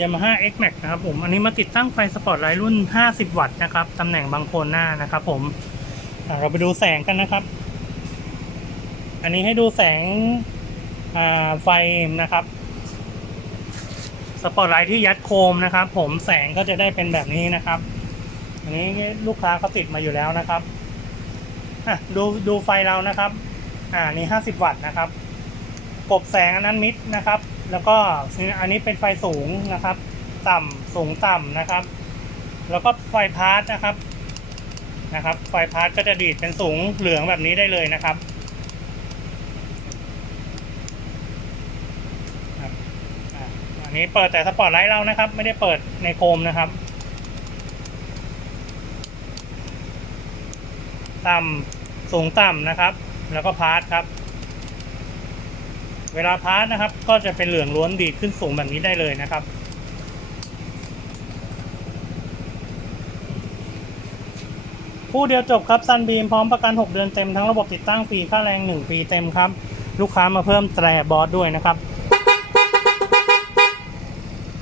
Yamaha X Max นะครับผม อันนี้มาติดตั้งไฟสปอตไลท์รุ่น 50 วัตต์นะครับ ตำแหน่งบางโคนหน้านะครับผมเราไปดูแสงกันนะครับ อันนี้ให้ดูแสงไฟนะครับสปอตไลท์ที่ยัดโคมนะครับ ผมแสงก็จะได้เป็นแบบนี้นะครับ อันนี้ลูกค้าเขาติดมาอยู่แล้วนะครับอะดูดูไฟเรานะครับ อ่านี่ 50 วัตต์นะครับ กบแสงอันนั้นมิดนะครับ แล้วก็อันนี้เป็นไฟสูงนะครับ ต่ำสูงต่ำนะครับ แล้วก็ไฟพาร์ทนะครับนะครับ ไฟพาร์ทก็จะดีดเป็นสูงเหลืองแบบนี้ได้เลยนะครับอันนี้เปิดแต่สปอตไลท์เรานะครับ ไม่ได้เปิดในโคมนะครับ ต่ำสูงต่ำนะครับ แล้วก็พาร์ทครับ เวลาพาร์ทนะครับ ก็จะเป็นเหลืองล้วนดีดขึ้นสูงแบบนี้ได้เลยนะครับคู่เดียวจบครับซันบีมพร้อมประกัน 6 เดือนเต็มทั้งระบบติดตั้งฟรีค่าแรง 1 ปีเต็มครับ ลูกค้ามาเพิ่มแตรบอสด้วยนะครับ